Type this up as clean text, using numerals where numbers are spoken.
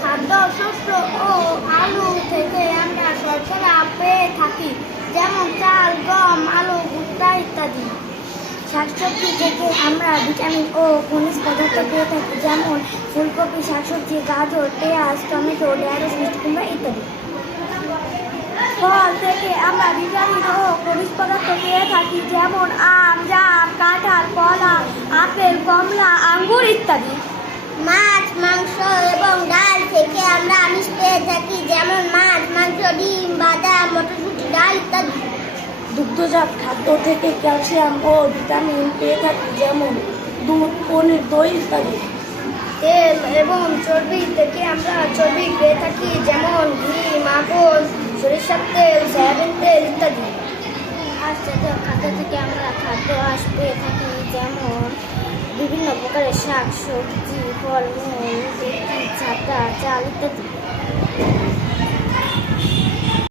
খাদ্য শস্য ও আলু থেকে আমরা শর্করা পেয়ে থাকি, যেমন চাল, গম, আলু, ভুট্টা ইত্যাদি। শাকসবজি থেকে আমরা ভিটামিন ও খনিজ পদার্থ পেয়ে থাকি, যেমন ফুলকপি, শাকসবজি, গাজর, পেঁয়াজ, টমেটো, ঢেঁড়স, মিষ্টি কুমড়া ইত্যাদি। ফল থেকে আমরা ভিটামিন ও খনিজ পদার্থ পেয়ে থাকি, যেমন আম, জাম, কাঁঠাল, কলা, আপেল, কমলা, আঙ্গুর ইত্যাদি। মাছ, মাংস এবং ডাল থেকে আমরা আমিষ পেয়ে থাকি, যেমন মাছ, মাংস, ডিম, বাদাম, মটরশুঁটি, ডাল ইত্যাদি। দুগ্ধজাত খাদ্য থেকে ক্যালসিয়াম ও ভিটামিন পেয়ে থাকি, যেমন দুধ, পনির, দই ইত্যাদি। তেল এবং চর্বি থেকে আমরা চর্বি পেয়ে থাকি, যেমন ঘি, মাখন, সরিষার তেল, সয়াবিন তেল ইত্যাদি। আর জাতীয় খাদ্য থেকে আমরা খাদ্য আঁশ পেয়ে থাকি, যেমন বিভিন্ন প্রকারের শাক, সবজি, ফলমূল, রুটি, ছাতা, চাল ইত্যাদি।